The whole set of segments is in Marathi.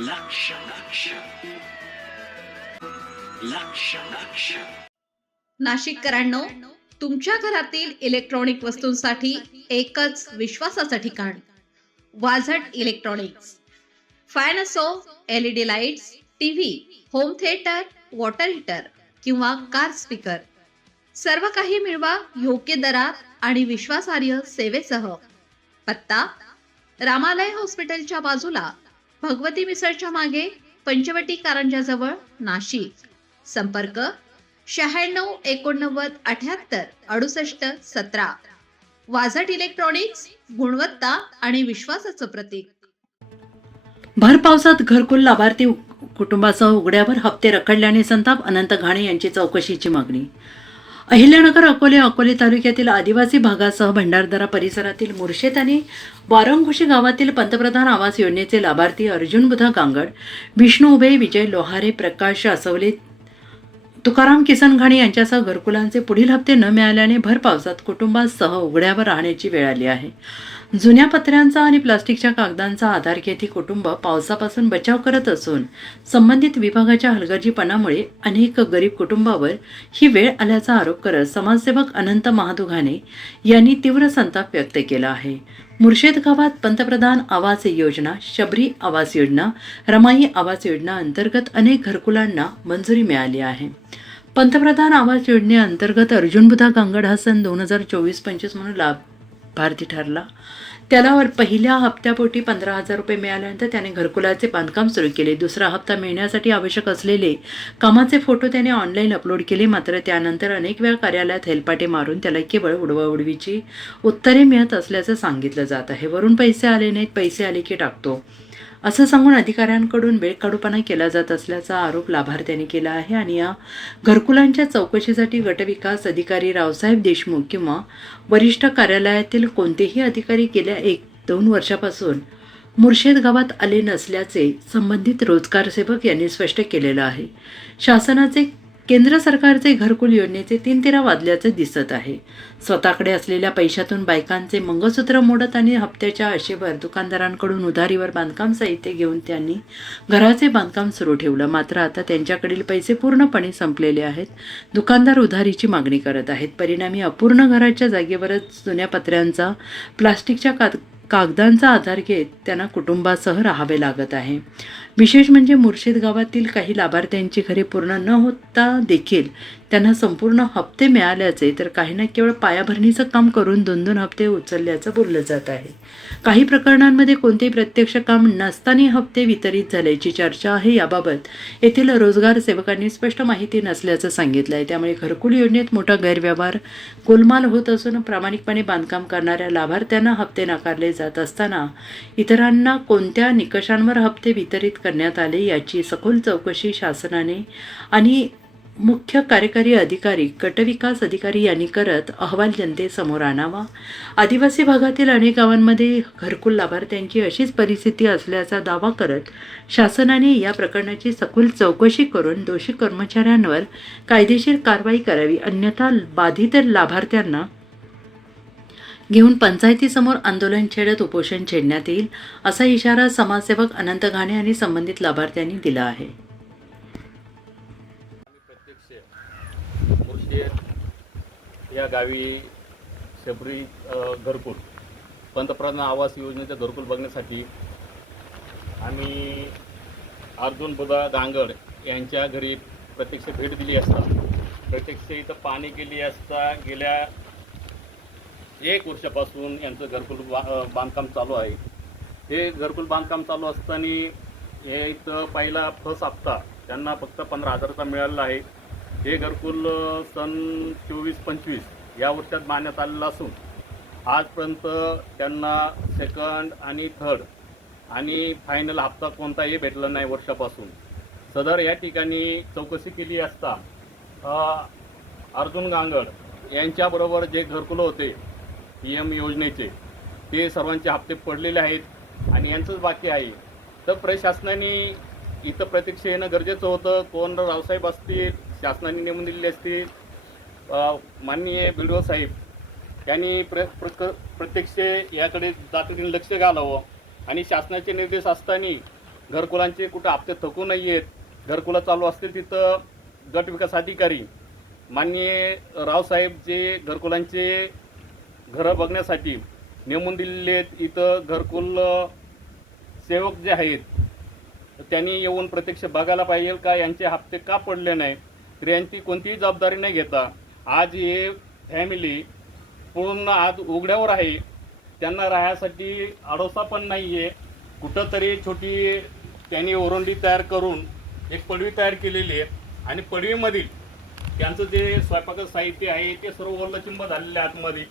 लक्ष लक्ष लक्ष लक्ष नाशिककरांनो, तुमच्या घरातील इलेक्ट्रॉनिक वस्तूंसाठी एकच विश्वासाचं ठिकाण वाझट इलेक्ट्रॉनिक्स. फॅन असो, LED lights, TV, home theatre, water heater किंवा कार स्पीकर, सर्व काही मिळवा योग्य दरात आणि विश्वासार्ह सेवेसह. पत्ता: रामालय हॉस्पिटलच्या बाजूला, भगवती मिसळच्या मागे, पंचवटी कारंजाजवळ, नाशिक. संपर्क: 96 89 78 68 17. वाझट इलेक्ट्रॉनिक्स, गुणवत्ता आणि विश्वासाचं प्रतीक. भर पावसात घरकुल लाभार्थी कुटुंबासह उघड्यावर हप्ते रखडल्याने संताप. अनंत घाणे यांची चौकशीची मागणी. अहिल्यानगर, अकोले तालुक्यातील आदिवासी भागासह भंडारदरा परिसरातील मुर्शेद आणि वारंगुशी गावातील पंतप्रधान आवास योजनेचे लाभार्थी अर्जुन बुधा गांगड, विष्णू उबे, विजय लोहारे, प्रकाश आसवले, तुकाराम किसन घाणे यांच्यासह घरकुलांचे पुढील हप्ते न मिळाल्याने भर पावसात कुटुंबासह उघड्यावर राहण्याची वेळ आली आहे. जुन्या पत्र्यांचा आणि प्लास्टिकच्या कागदांचा आधार घेत ही कुटुंब पावसापासून बचाव करत असून संबंधित विभागाच्या हलगर्जीपणामुळे अनेक गरीब कुटुंबावर ही वेळ आल्याचा आरोप करत समाजसेवक अनंत महादू घाणे यांनी तीव्र संताप व्यक्त केला आहे. मुर्शेद गावात पंतप्रधान आवास योजना, शबरी आवास योजना, रमाई आवास योजना अंतर्गत अनेक घरकुलांना मंजुरी मिळाली आहे. पंतप्रधान आवास योजनेअंतर्गत अर्जुन बुधा गांगड हा सन 2024-25 म्हणून लाभार्थी ठरला. त्याला पहिल्या हप्त्यापोटी 15,000 रुपये मिळाल्यानंतर त्याने घरकुलाचे बांधकाम सुरू केले. दुसरा हप्ता मिळण्यासाठी आवश्यक असलेले कामाचे फोटो त्याने ऑनलाईन अपलोड केले. मात्र त्यानंतर अनेक वेळा कार्यालयात हेलपाटे मारून त्याला केवळ उडवाउडवीची उत्तरे मिळत असल्याचं सांगितलं जात आहे. वरून पैसे आले नाहीत, पैसे आले की टाकतो असं सांगून अधिकाऱ्यांकडून वेळकाढूपणा केला जात असल्याचा आरोप लाभार्थ्यांनी केला आहे. आणि या घरकुलांच्या चौकशीसाठी गटविकास अधिकारी रावसाहेब देशमुख किंवा वरिष्ठ कार्यालयातील कोणतेही अधिकारी गेल्या 1-2 वर्षापासून मुर्शेद गावात आले नसल्याचे संबंधित रोजगार सेवक यांनी स्पष्ट केलेलं आहे. शासनाचे केंद्र सरकारचे घरकुल योजनेचे 3-13 वाजल्याचं दिसत आहे. स्वतःकडे असलेल्या पैशातून बायकांचे मंगळसूत्र मोडत आणि हप्त्याच्या आशेवर दुकानदारांकडून उधारीवर बांधकाम साहित्य घेऊन त्यांनी घराचे बांधकाम सुरू ठेवलं. मात्र आता त्यांच्याकडील पैसे पूर्णपणे संपलेले आहेत. दुकानदार उधारीची मागणी करत आहेत. परिणामी अपूर्ण घराच्या जागेवरच जुन्या पत्र्यांचा, प्लास्टिकच्या कागदांचा आधार घेत त्यांना कुटुंबासह राहावे लागत आहे. विशेष म्हणजे मुर्शेद गावातील काही लाभार्थ्यांची घरे पूर्ण न होता देखील त्यांना संपूर्ण हप्ते मिळाल्याचे, तर काहींना केवळ पायाभरणीचं काम करून 2-2 हप्ते उचलल्याचं बोललं जात आहे. काही प्रकरणांमध्ये कोणतेही प्रत्यक्ष काम नसताना हप्ते वितरित झाल्याची चर्चा आहे. याबाबत येथील रोजगार सेवकांनी स्पष्ट माहिती नसल्याचं सांगितलं आहे. त्यामुळे घरकुल योजनेत मोठा गैरव्यवहार, गोलमाल होत असून प्रामाणिकपणे बांधकाम करणाऱ्या लाभार्थ्यांना हप्ते नाकारले जात असताना इतरांना कोणत्या निकषांवर हप्ते वितरित करण्यात आले याची सखोल चौकशी शासनाने आणि मुख्य कार्यकारी अधिकारी, गटविकास अधिकारी यांनी करत अहवाल जनतेसमोर आणावा. आदिवासी भागातील अनेक गावांमध्ये घरकुल लाभार्थ्यांची अशीच परिस्थिती असल्याचा दावा करत शासनाने या प्रकरणाची सखोल चौकशी करून दोषी कर्मचाऱ्यांवर कायदेशीर कारवाई करावी, अन्यथा बाधित लाभार्थ्यांना घेऊन पंचायतीसमोर आंदोलन छेडत उपोषण छेडण्यात येईल, असा इशारा समाजसेवक अनंत घाणे आणि संबंधित लाभार्थ्यांनी दिला आहे. मुर्शेद या गावी शबरी घरकुल, पंतप्रधान आवास योजनेचे घरकुल बघण्यासाठी आम्ही अर्जुन बुधा गांगड यांच्या घरी प्रत्यक्ष भेट दिली असता, प्रत्यक्ष इथं पाणी केली असता गेल्या 1 वर्षापासून यांचं घरकुल बांधकाम चालू आहे. हे घरकुल बांधकाम चालू असताना हे इथं पहिला फर्स्ट हप्ता त्यांना फक्त 15,000चा मिळालेला आहे. हे घरकुल सन 24-25 या वर्षात बांधण्यात आलेलं असून आजपर्यंत त्यांना सेकंड आणि थर्ड आणि फायनल हप्ता कोणताही भेटला नाही वर्षापासून. सदर या ठिकाणी चौकशी केली असता अर्जुन गांगड यांच्याबरोबर जे घरकुलं होते PM योजनेचे, ते सर्वांचे हप्ते पडलेले आहेत आणि यांचंच बाकी आहे. तर प्रशासनाने इथं प्रत्यक्ष येणं गरजेचं होतं. कोण रावसाहेब असतील, शासनाने नेमून दिलेले असतील, माननीय BDO साहेब यांनी प्रत्यक्ष याकडे तातडीने लक्ष घालावं आणि शासनाचे निर्देश असताना घरकुलांचे कुठं हप्ते थकू नाही आहेत. घरकुलं चालू असतील तिथं गट विकास अधिकारी माननीय रावसाहेब जे घरकुलांचे घरं बघण्यासाठी नेमून दिलेले आहेत. इथं घरकुल सेवक जे आहेत त्यांनी येऊन प्रत्यक्ष बघायला पाहिजे का यांचे हप्ते का पडले नाही. तर यांची कोणतीही जबाबदारी न घेता आज हे फॅमिली पूर्ण आज उघड्यावर आहे. त्यांना राहण्यासाठी आडोसा पण नाही आहे. कुठंतरी छोटी त्यांनी ओरंडी तयार करून एक पडवी तयार केलेली आहे आणि पडवीमधील त्यांचं जे स्वयंपाकाचं साहित्य आहे ते सर्व ओरलचिंब झालेलं आहे आतमध्ये.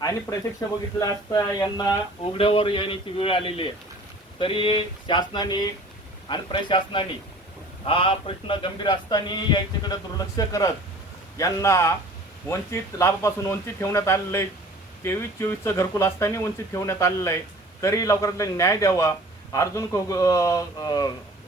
आणि प्रत्यक्ष बघितलं असता यांना उघड्यावर येण्याची वेळ आलेली आहे. तरी शासनाने आणि प्रशासनाने हा प्रश्न गंभीर असताना याच्याकडे दुर्लक्ष करत यांना वंचित लाभापासून वंचित ठेवण्यात आलेलं आहे. 23-24चं घरकुल असताना वंचित ठेवण्यात आलेलं आहे. तरी लवकरात न्याय द्यावा. अर्जुन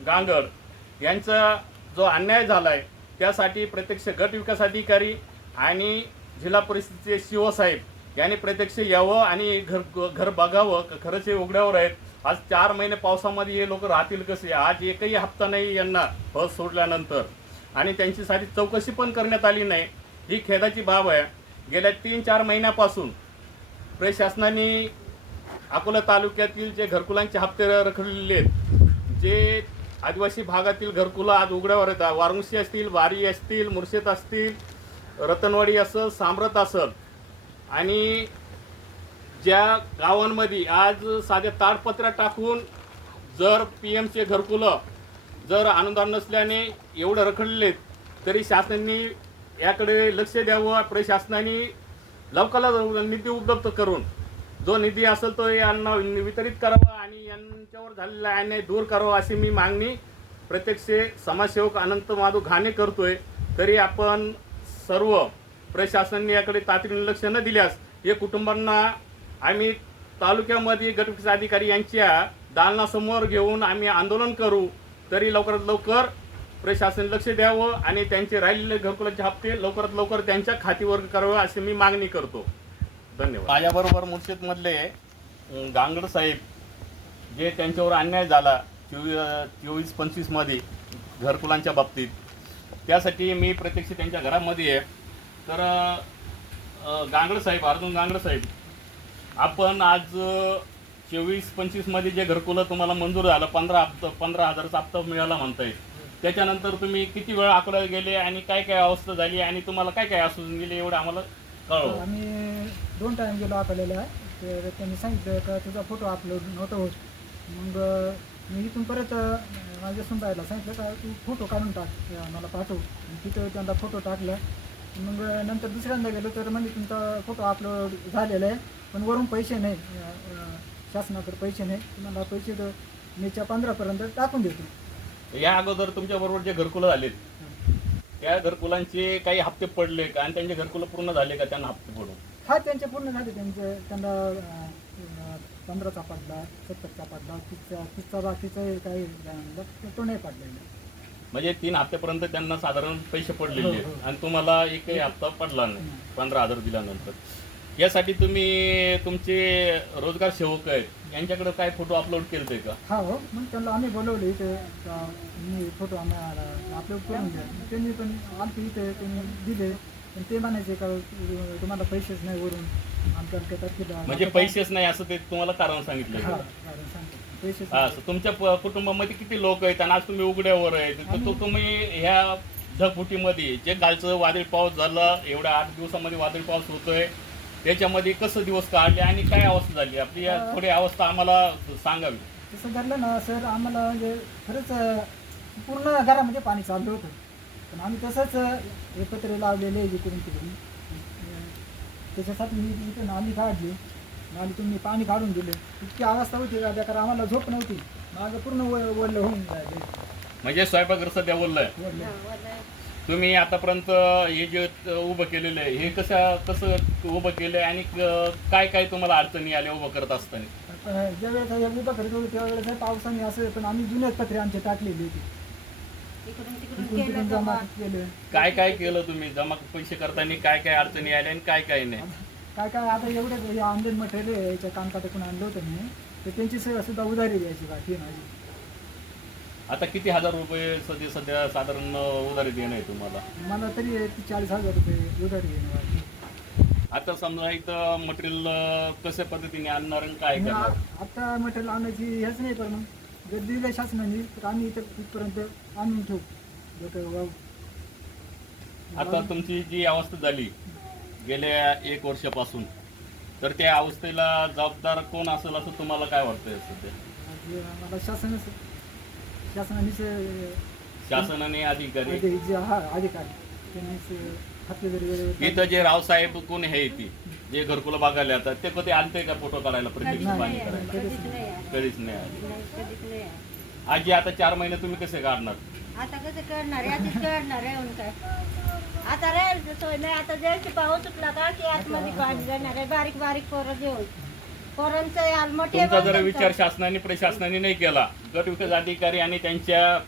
गांगड यांचा जो अन्याय झाला आहे त्यासाठी प्रत्यक्ष गट विकास अधिकारी आणि जिल्हा परिषदेचे शिवसाहेब यांनी प्रत्यक्ष यावं आणि घर बघावं. खरंच हे उघड्यावर आहेत. आज 4 महिने पावसामध्ये हे लोक राहतील कसे. आज एकही हप्ता नाही यांना बस सोडल्यानंतर आणि त्यांच्यासाठी चौकशी पण करण्यात आली नाही. ही खेदाची बाब आहे. गेल्या 3-4 महिन्यापासून प्रशासनाने अकोला तालुक्यातील जे घरकुलांचे हप्ते रखडलेले आहेत, जे आदिवासी भागातील घरकुलं आज उघड्यावर येतात. वारुंशी असतील, वारी असतील, मुर्शेद असतील, रतनवाडी असं, साम्रत असेल आणि ज्या गावांमध्ये आज साध्या ताडपत्र्या टाकून जर PMचे घरकुलं जर अनुदान नसल्याने एवढं रखडलेले आहेत तरी शासनाने याकडे लक्ष द्यावं. प्रशासनाने लवकरात निधी उपलब्ध करून जो निधी असेल तो यांना वितरित करावा आणि यांच्यावर झालेला अन्याय दूर करावा अशी मी मागणी प्रत्यक्ष समाजसेवक अनंत माधव घाणे करतोय. तरी आपण सर्व प्रशासनाने याकडे तातडीने लक्ष न दिल्यास या कुटुंबांना आम्ही तालुक्यामध्ये गट विकास अधिकारी यांच्या दालनासमोर घेऊन आम्ही आंदोलन करू. तरी लवकरात लवकर प्रशासन लक्ष द्यावं आणि त्यांचे राहिलेले घरकुलाचे हप्ते लवकरात लवकर त्यांच्या खातीवर करावे अशी मी मागणी करतो. धन्यवाद. माझ्याबरोबर मुर्शिदमधले गांगड साहेब जे त्यांच्यावर अन्याय झाला 24-25 मध्ये घरकुलांच्या बाबतीत त्यासाठी मी प्रत्यक्ष त्यांच्या घरामध्ये आहे. तर गांगड साहेब, अर्जुन गांगड साहेब, आपण आज 24-25 मध्ये जे घरकुलं तुम्हाला मंजूर झालं 15,000चा हप्ता मिळाला म्हणताय, त्याच्यानंतर तुम्ही किती वेळ अकोल्याला गेले आणि काय काय अवस्था झाली आणि तुम्हाला काय काय आश्वासन दिले एवढं आम्हाला कळव. आम्ही 2 टाइम गेलो अकोल्याला. तर त्यांनी सांगितलं का तुझा फोटो अपलोड नव्हता होत. मग मी इथून परत माझ्या सुनबाईला सांगितलं का तू फोटो काढून टाक मला पाठव. तिथं त्यांना फोटो टाकला. मग नंतर दुसऱ्यांदा गेलो तर म्हणजे तुमचा फोटो अपलोड झालेला आहे पण वरून पैसे नाही, शासनाकडे पैसे नाही, तुम्हाला पैसे तर मेच्या 15पर्यंत टाकून देतो. या अगोदर तुमच्याबरोबर जे घरकुलं झालेत त्या घरकुलांचे काही हप्ते पडले का आणि त्यांचे घरकुलं पूर्ण झाले का त्यांना हप्ते पडून? हा त्यांचे पूर्ण झाले. त्यांना 15चा पडला, 70चा पडला, 30चा बाकीचा काही तो नाही पडलेला. म्हणजे 3 हप्त्यापर्यंत त्यांना साधारण पैसे पडलेले आहेत आणि तुम्हाला एकही हप्ता पडला नाही 15,000 दिल्यानंतर. यासाठी तुम्ही तुमचे रोजगार सेवक आहेत यांच्याकडे काय फोटो अपलोड केले ते का? हा हो, मग त्यांना आम्ही बोलवले इथे मी फोटो आम्हाला अपलोड करून द्या. त्यांनी पण आमचे इथे त्यांनी दिले पण ते म्हणायचे का तुम्हाला पैसेच नाही वरून आमच्या तारखेला. म्हणजे पैसेच नाही असं ते तुम्हाला कारण सांगितलं? हा कारण सांगतो पैसेच असं तुमच्या कुटुंबामध्ये किती लोक आहेत आणि आज तुम्ही उघड्यावर आहेत तर तुम्ही ह्या ढगफुटीमध्ये जे कालचं वादळी पाऊस झाला एवढ्या 8 दिवसामध्ये वादळी पाऊस होतोय त्याच्यामध्ये कसं दिवस काढले आणि काय अवस्था झाली आपली थोडी अवस्था आम्हाला सांगावी. तसं घडलं ना सर, आम्हाला म्हणजे खरंच पूर्ण घरामध्ये पाणी चाललं होतं पण आम्ही तसंच एकत्र लावलेले जिकडून तिकडून त्याच्यासाठी मी इथून नाली काढली. नाली तुम्ही पाणी काढून दिले. इतकी अवस्था होती का कारण आम्हाला झोप नव्हती. माझं पूर्ण वल्ल होऊन जायचं. म्हणजे स्वयंपाक सध्या बोललंय तुम्ही आतापर्यंत हे जे उभं केलेलं आहे हे कसं उभं केलं आहे आणि काय काय तुम्हाला अडचणी आल्या उभं करत असताना? ज्यावेळेस हे उभं करत होतो त्यावेळेस पावसाने असं पण आम्ही जुन्याच पत्रे आमचे टाकलेली होती. इकडून तिकडून जमा केले. काय काय केलं तुम्ही जमा पैसे करताना? काय काय अडचणी आल्या आणि काय काय नाही? काय काय आता एवढं ऑनलाईन मटेरियल याच्या कामकाटातून आणलं होतं मी तर त्यांची सुद्धा उधारी द्यायची बाकी माझी. आता किती हजार रुपये सध्या साधारण उधारी देणं आहे तुम्हाला? मला तरी 40,000 रुपये उधारी घेणे. आता समजा इथं मटेरियल कशा पद्धतीने आणणार आणि काय आणि करणार? आता मटेरियल आणायची हेच नाही, पण मग जर दिलं शासनाने तर आम्ही इथं इथपर्यंत आणून ठेवू. जर का आता तुमची जी अवस्था झाली गेल्या 1 वर्षापासून, तर त्या अवस्थेला जबाबदार कोण असेल असं तुम्हाला काय वाटतंय सध्या? मला शासनानेच शासनाने अधिकारी अधिकारी त्यांनीच हाती जरी गेले. इथं जे रावसाहेब कोण आहे ती जे घरकुलं बघायला येतात ते कधी आणते का फोटो काढायला, प्रत्यक्ष पाणी करायला? कधीच नाही आले. आजी आता 4 महिने तुम्ही कसे काढणार? आता कसं करणार आहे? आधीच करणार आहे काय? आता राहील सोय नाही. आता जळची पाऊस सुटला का की आतमध्ये पाणी जाणार आहे. बारीक बारीक पोरं जेवण पोरांचं मोठे तुमचा जर विचार शासनाने प्रशासनाने नाही केला, गट विकास अधिकारी आणि त्यांच्या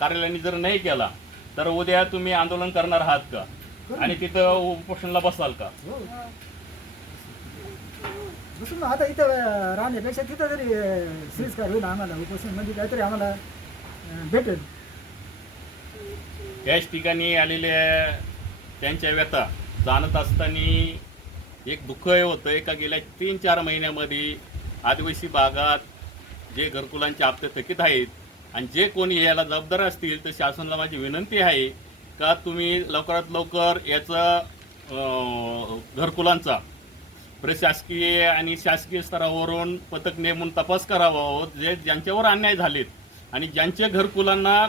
कार्यालयाने जर नाही केला, तर उद्या तुम्ही आंदोलन करणार आहात का? आणि तिथं उपोषणाला बसाल का? बसून आता इथं राहण्यापेक्षा तिथं जरी श्रीस्कार होईल आम्हाला उपोषण म्हणजे काहीतरी आम्हाला भेटेल. त्याच ठिकाणी आलेल्या त्यांच्या व्यथा जाणत असताना एक दुःख हे होतं का गेल्या 3-4 महिन्यामध्ये आदिवासी भागात जे घरकुलांचे हप्ते थकीत आहेत आणि जे कोणी याला जबाबदार असतील तर शासनाला माझी विनंती आहे का तुम्ही लवकरात लवकर याचं घरकुलांचा प्रशासकीय आणि शासकीय स्तरावरून पथक नेमून तपास करावा. जे ज्यांच्यावर अन्याय झालेत आणि ज्यांच्या घरकुलांना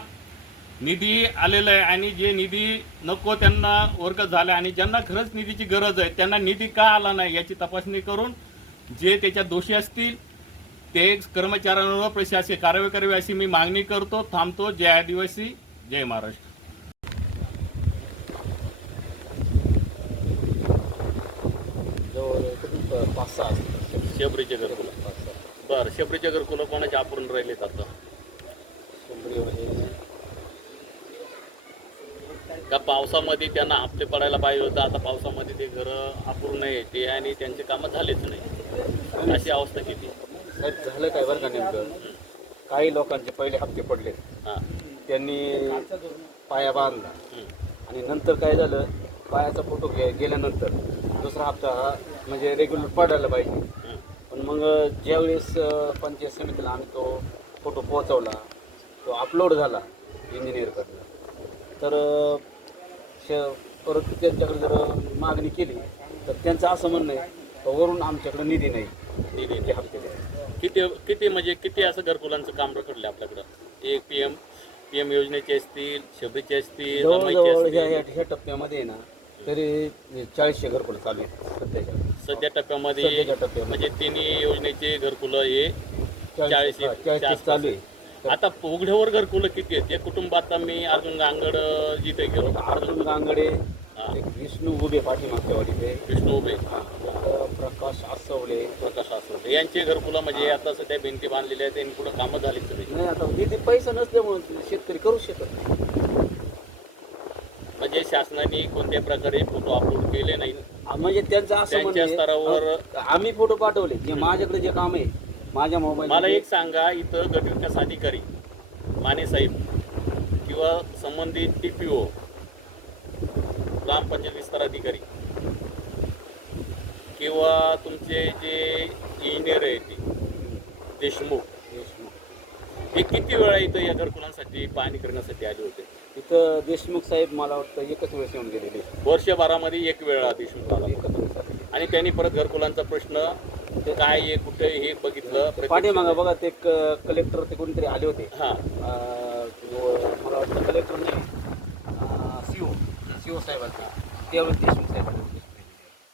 निधी आलेला आहे आणि जे निधी नको त्यांना वर्ग झाला आणि ज्यांना खरंच निधीची गरज आहे त्यांना निधी का आला नाही याची तपासणी करून जे त्याच्यात दोषी असतील ते कर्मचाऱ्यांवर प्रशासकीय कारवाई करावी अशी मी मागणी करतो. थांबतो. जय आदिवासी, जय महाराष्ट्र. शेबरीचे घरकुलं. बरं, शेबरीचे घरकुलं कोणाच्या अपूर्ण राहिलेत आता? का पावसामध्ये त्यांना हप्ते पडायला पाहिजे होतं, आता पावसामध्ये ते घरं अपूर्ण येते आणि त्यांचे कामं झालेच नाही, अशी अवस्था किती? झालं काय बरं का नेमकं, काही लोकांचे पहिले हप्ते पडले, हां, त्यांनी पाया बांधला आणि नंतर काय झालं, पायाचा फोटो गेल्यानंतर दुसरा हप्ता हा म्हणजे रेग्युलर पडायला पाहिजे. पण मग ज्यावेळेस पंचायत समितीला आम्ही तो फोटो पोहोचवला, तो अपलोड झाला इंजिनियरकडनं, तर परत त्यांच्याकडे जर मागणी केली तर त्यांचं असं म्हणणं आहे वरून आमच्याकडे निधी नाही, निधीचे हप्ते द्या. किती असं घरकुलांचं काम रखडलं आपल्याकडं? एक पीएम योजनेचे असतील, शबरीचे असतील, जवळजवळ ह्या टप्प्यामध्ये आहे ना तरी 40 घरकुलं चालू आहेत सध्या टप्प्यामध्ये. म्हणजे तिन्ही योजनेचे घरकुलं हे 40 चालू आहे. आता उघड्यावर घरकुलं किती आहेत? या कुटुंबात मी अर्जुन गांगड जिथे गेलो, अर्जुन गांगडे, विष्णू उभे पाठीमागच्या वाडीचे, विष्णू उभे, प्रकाश आसवले यांचे घरकुलं म्हणजे आता सध्या भिंती बांधलेल्या आहेत, त्यांनी पुढे कामं झालीच नाही. आता निधी पैसा नसल्यामुळे शेतकरी करू शकत नाही. म्हणजे शासनाने कोणत्या प्रकारे फोटो अपलोड केले नाही, म्हणजे त्यांचं असं त्यांच्या स्तरावर आम्ही फोटो पाठवले जे माझ्याकडे जे काम आहे माझ्या मोबाईल. मला एक सांगा, इथं गट विकास अधिकारी माने साहेब किंवा संबंधित TPO ग्रामपंचायत विस्तार अधिकारी किंवा तुमचे जे इंजिनियर आहे ते देशमुख, हे किती वेळा इथं या घरकुलांसाठी पाहणी करण्यासाठी आले होते? इथं देशमुख साहेब मला वाटतं एकच वेळेस येऊन गेलेले, वर्षभरामध्ये एक वेळा देशमुख आला आणि त्यांनी परत घरकुलांचा प्रश्न काय आहे कुठे हे बघितलं. पाठीमागं बघा ते कलेक्टर ते कोणीतरी आले होते. हां, मला वाटतं कलेक्टर नाही, CO साहेबांचे, त्यावेळेस देशमुख साहेब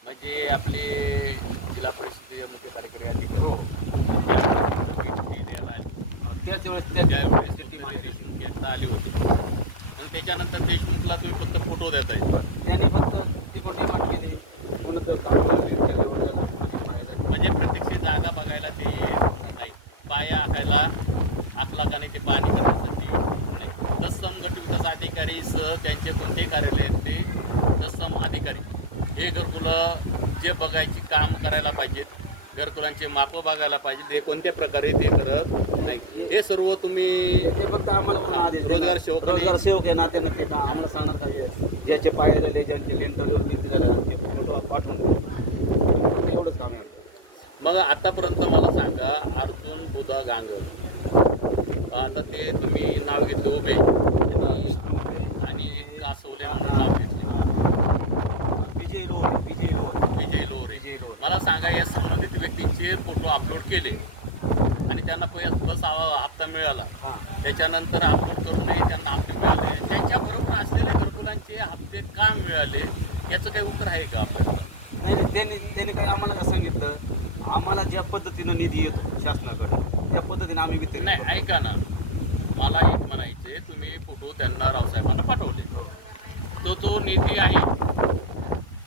म्हणजे आपले जिल्हा परिषदेचे मुख्य कार्यकारी अधिकारी हो त्याच वेळेस देशमुख यांना आले होते आणि त्याच्यानंतर देशमुखला तुम्ही फक्त फोटो देताय. त्यांनी फक्त तिकडे डिमांड केली कोणतं काम म्हणजे प्रत्यक्ष जागा बघायला ते नाही, पाया आखायला आखला का नाही ते पाहणी करण्यासाठी नाही. तत्सम गट विकास अधिकारी सह त्यांचे कोणते कार्यालय आहेत ते तत्सम अधिकारी हे घरकुलं जे बघायची काम करायला पाहिजेत घरकुलांचे माप बघायला पाहिजे, ते कोणत्या प्रकारे ते करत नाही. हे सर्व तुम्ही ते फक्त आम्हाला पण आदेश देणार. रोजगार सेवक आणि- रोजगार सेवक आहे ना, त्यांना ते का आम्हाला सांगणार का ज्याचे पाय झाले, ज्यांचे लेंटर किती झाले ते फोटो पाठवून देऊ. एवढंच काम आहे. मग आतापर्यंत मला सांगा, अर्जुन बुधा गांगर, आता ते तुम्ही नाव घेतलं उभे आणि कासवले म्हणून नाव घेतले विजय लोहरे. विजय लोहरे. मला सांगा, या संबंधित व्यक्तींचे फोटो अपलोड केले आणि त्यांना बस हप्ता मिळाला, त्याच्यानंतर अपलोड करूनही त्यांना हप्ते मिळाले, त्यांच्याबरोबर असलेल्या घरकुलांचे हप्ते का मिळाले याचं काही उत्तर आहे का आपल्याला? नाही, त्यांनी काही आम्हाला काय सांगितलं, आम्हाला ज्या पद्धतीनं निधी येतो शासनाकडे त्या पद्धतीने आम्ही वितरित नाही, करतो. ऐका ना, मला एक म्हणायचे, तुम्ही फोटो त्यांना रावसाहेबांना पाठवले, तो निधी आहे,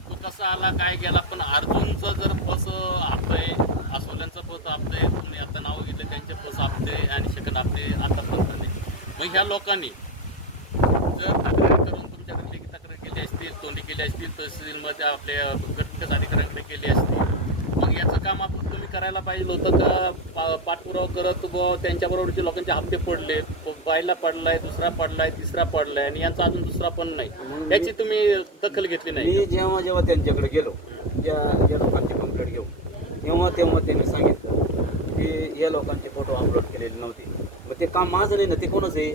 तो कसा आला काय गेला, पण अर्जुनचं जर पस आपलंय, आसोल्यांचं पस आपलंय, तुम्ही आता नाव घेतलं त्यांचे पस आपले आणि सेकंड आपले आतापर्यंत नाही. मग ह्या लोकांनी जर तक्रार करून तुमच्याकडे लेखी तक्रार केली असतील, तोंडी केली असतील, तहसीलमध्ये आपल्या गटविकास अधिकाऱ्यांकडे केली असतील, मग याचं काम आपण तुम्ही करायला पाहिजे होतं का? पाठपुरावा करत त्यांच्याबरोबरचे लोकांचे हप्ते पडले, पहिला पडलाय, दुसरा पडलाय, तिसरा पडलाय आणि यांचा अजून दुसरा पण नाही, याची तुम्ही दखल घेतली नाही? मी जेव्हा त्यांच्याकडे गेलो, ज्या लोकांची कंप्लेंट घेऊन तेव्हा त्यांनी सांगितलं की या लोकांचे फोटो अपलोड केलेले नव्हते. मग ते काम माझं नाही ना, ते कोणच आहे?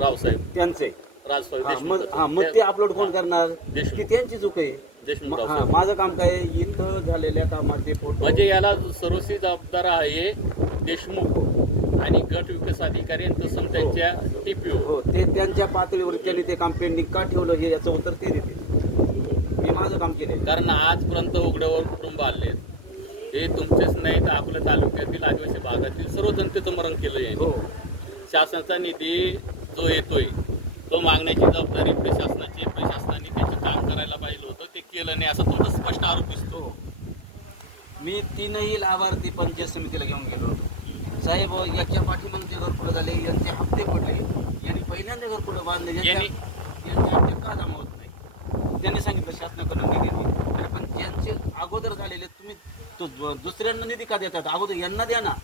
रावसाहेब त्यांचं आहे. राजसाहेब मग ते अपलोड कोण करणार? देशमुख. ती त्यांची चूक आहे. देशमुख हा, रावसाहेब. माझं काम काय आहे? इथं झालेल्या कामाचे फोटो म्हणजे याला सर्वस्वी जबाबदार आहे देशमुख आणि गट विकास अधिकारी आणि तसं त्यांच्या TPO. हो, ते त्यांच्या पातळीवर त्यांनी ते काम पेंडिंग का ठेवलं हे याचं उत्तर ते देते. मी माझं काम केलं. कारण आजपर्यंत उघड्यावर कुटुंब आले, हे तुमचेच नाही तर आपल्या तालुक्यातील आदिवासी भागातील सर्व जनतेचं मरण केलं आहे. हो, शासनाचा निधी जो येतोय तो मागण्याची जबाबदारी प्रशासनाची, प्रशासनाने त्याचं काम करायला पाहिजे होतं, ते केलं नाही असा तुमचा स्पष्ट आरोप दिसतो. मी 3ही लाभार्थी पंचायत समितीला घेऊन गेलो होतो. साहेब, याच्या पाठीमागे ते घरकुलं झाले, यांचे हप्ते पडले, यांनी पहिल्यांदा घरकुलं बांधले, यांचे हप्ते का जमा होत नाही? त्यांनी सांगितलं शासनाकडून निधी येते. अरे पण ज्यांचे अगोदर झालेले तुम्ही दुसऱ्यांना निधी का देतात? अगोदर यांना द्या ना.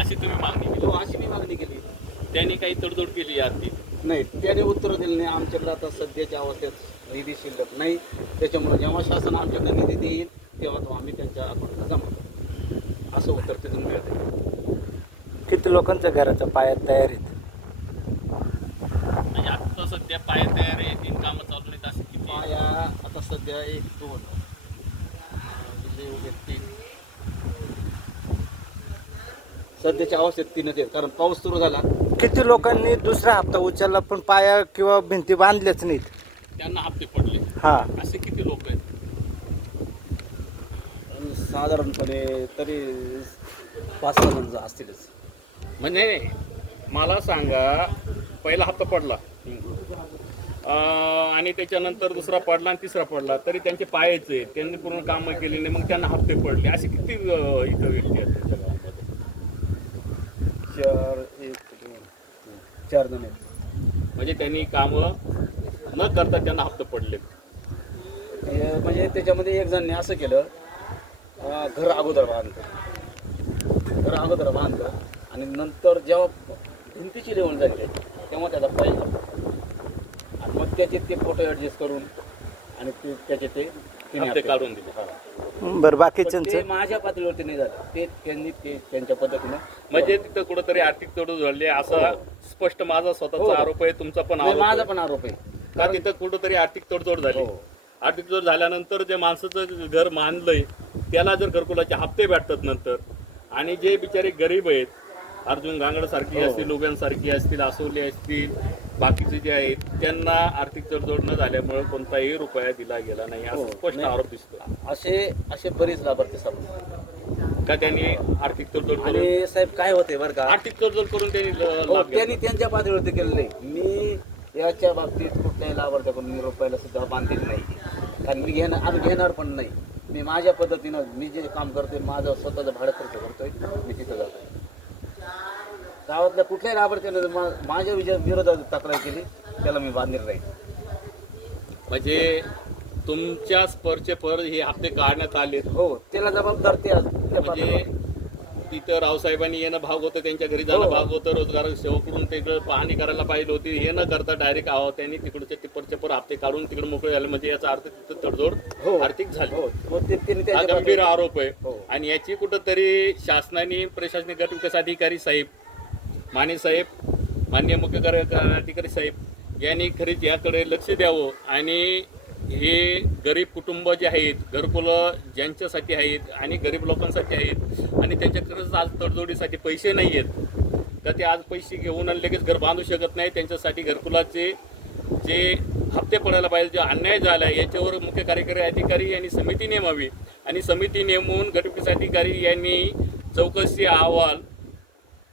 अशी तुम्ही मागणी केली. हो, अशी मी मागणी केली. त्यांनी काही तडजोड केली आधी? नाही, त्याने उत्तर दिलं नाही. आमच्याकडे आता सध्याच्या अवस्थेत निधी शिल्लक नाही, त्याच्यामुळे जेव्हा शासन आमच्याकडे निधी देईल तेव्हा तो आम्ही त्यांच्या अकाउंटला जमा करू, असं उत्तर तिथून मिळत आहे. किती लोकांच्या घराच्या पायात तयार आहेत? म्हणजे आता सध्या पाय तयार आहे, 3 कामं चालू आहेत, असे किती? पाया आता सध्या 1, 2 3 सध्याच्या अवस्थेत 3च आहेत, कारण पाऊस सुरू झाला. किती लोकांनी दुसरा हप्ता उचलला पण पाया किंवा भिंती बांधल्याच नाहीत? त्यांना हप्ते पडले, हा, असे किती लोक आहेत? साधारणपणे तरी 5-6 जण असतीलच. म्हणजे मला सांगा, पहिला हप्ता पडला आणि त्याच्यानंतर दुसरा पडला आणि तिसरा पडला, तरी त्यांचे पायाचे त्यांनी पूर्ण कामं केली नाही, मग त्यांना हप्ते पडले, असे किती इथं व्यक्ती आहेत त्यांच्या गावामध्ये? 4 जण आहेत. म्हणजे त्यांनी कामं न करता त्यांना हप्ते पडले. म्हणजे त्याच्यामध्ये एक जणांनी असं केलं, घर अगोदर बांधलं आणि नंतर जेव्हा भिंतीची लेवल झाली तेव्हा त्याचा पहिला आणि मग त्याचे ते फोटो ॲडजस्ट करून आणि त्याचे ते हप्ते काढून दिले. बरं, पण बाकीच्यांचं ते माझ्या पातळीवरती नाही झालं, ते त्यांनी ते त्यांच्या पद्धतीनं. म्हणजे तिथं कुठंतरी आर्थिक तडजोड झाली असा स्पष्ट माझा स्वतःचा आरोप आहे, तुमचा पण नाही, आरोप माझा आहे. पण आरोप आहे. का तिथं कुठंतरी आर्थिक तडजोड झाली. हो. आर्थिक तडजोड झाल्यानंतर जे माणसाचं घर बांधलंय त्याला जर घरकुलाचे हप्ते भेटतात नंतर, आणि जे बिचारे गरीब आहेत, अर्जुन गांगडसारखी असतील, लोब्यांसारखी असतील, आसोले असतील, बाकीचे जे आहेत, त्यांना आर्थिक तडजोड न झाल्यामुळे कोणताही रुपया दिला गेला नाही असा स्पष्ट आरोप दिसतो. असे बरेच लाभार्थी सापडले का त्यांनी आर्थिक तडजोड करून, आणि साहेब काय होते बरं का, आर्थिक तडजोड करून त्यांनी हो, लाभ घेतला. त्यांनी त्यांच्या पातळीवरती केलं नाही. मी याच्या बाबतीत कुठल्याही लाभार्थ्याकडून मी रुपयाला सुद्धा बांधलेलं नाही, कारण आम्ही घेणार पण नाही. मी माझ्या पद्धतीनं मी जे काम करतोय, माझं स्वतःचं भाडं खर्च करतोय, मी तिथं जातोय. गावातल्या कुठल्याही लाभार्थ्यानं माझ्या विरोधात तक्रार केली त्याला मी बांधील राहील. म्हणजे तुमच्या स्पर्चे पर हे हप्ते काढण्यात आले हो त्याला जबाबदार त्या म्हणजे तिथं रावसाहेबांनी येणं भाग होतं, त्यांच्या घरी जाणं भाग होतं, रोजगार सेवकडून तिकडं पाहणी करायला पाहिजे होती. हे न करता डायरेक्ट त्यांनी तिकडचे टिप्परचे पर हप्ते काढून तिकडे मोकळे झाले. म्हणजे याचा अर्थ तिथं तडजोड आर्थिक झाली. हा गंभीर आरोप आहे. आणि याची कुठंतरी शासनाने प्रशासनिक गट विकास अधिकारी साहेब, माने साहेब, माननीय मुख्य कार्यकारी साहेब यांनी खरीच याकडे लक्ष द्यावं. आणि हे गरीब कुटुंब जे आहेत, घरकुलं ज्यांच्यासाठी आहेत आणि गरीब लोकांसाठी आहेत आणि त्यांच्याकडेच आज तडजोडीसाठी पैसे नाही आहेत, तर ते आज पैसे घेऊन आणि लगेच घर बांधू शकत नाही. त्यांच्यासाठी घरकुलाचे जे हप्ते पडायला पाहिजे, जे अन्याय झाला आहे याच्यावर मुख्य कार्यकारी अधिकारी यांनी समिती नेमावी आणि समिती नेमून गट विकास अधिकारी यांनी चौकशी अहवाल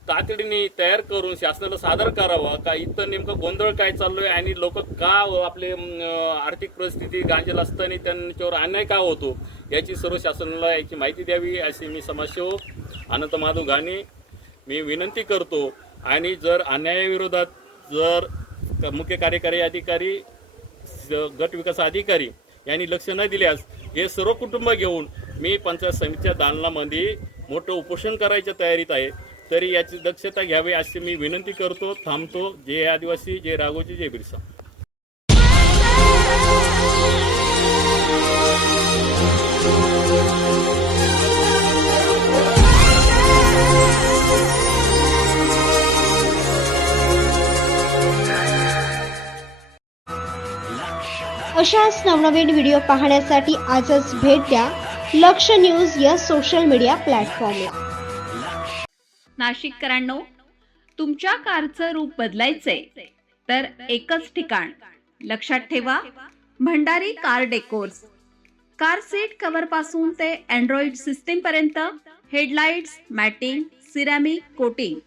तातडीने तयार करून शासनाला सादर करावा का इथं नेमकं गोंधळ काय चाललो आहे आणि लोक का आपले आर्थिक परिस्थिती गांजल असताना त्यांच्यावर अन्याय का होतो याची सर्व शासनाला याची माहिती द्यावी अशी मी समाजसेवक अनंत माधव घाणे मी विनंती करतो. आणि जर अन्यायाविरोधात जर मुख्य कार्यकारी अधिकारी, गट विकास अधिकारी यांनी लक्ष न दिल्यास हे सर्व कुटुंब घेऊन मी पंचायत समितीच्या दालनामध्ये मोठं उपोषण करायच्या तयारीत आहे. तरी याची दक्षता घ्यावी अशी मी विनंती करतो. थांबतो. जय आदिवासी, जय राघोजी, जय बिरसा. अशाच नवनवीन व्हिडिओ पाहण्यासाठी आजच भेट द्या लक्ष न्यूज या सोशल मीडिया प्लॅटफॉर्मला. नाशिककरांनो, तुमच्या कारचं रूप बदलायचंय तर एकच ठिकाण लक्षात ठेवा, Bhandari car decors. Car seat cover पासून ते अँड्रॉइड सिस्टीम पर्यंत, headlights, matting, ceramic coating,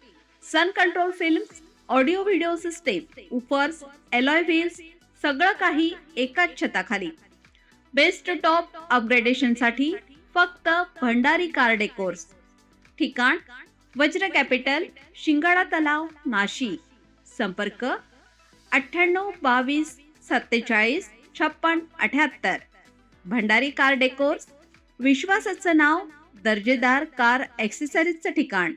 sun control films, audio video system, woofers, alloy wheels, सगळं काही एकाच छताखाली. बेस्ट टॉप अपग्रेडेशनसाठी फक्त भंडारी कार डेकोर्स. ठिकाण वज्र कॅपिटल, शिंगाडा तलाव, नाशिक. संपर्क 98 22 47 56 78. भंडारी कार डेकोर्स, विश्वासाचं नाव, दर्जेदार कार ॲक्सेसरीजचं ठिकाण.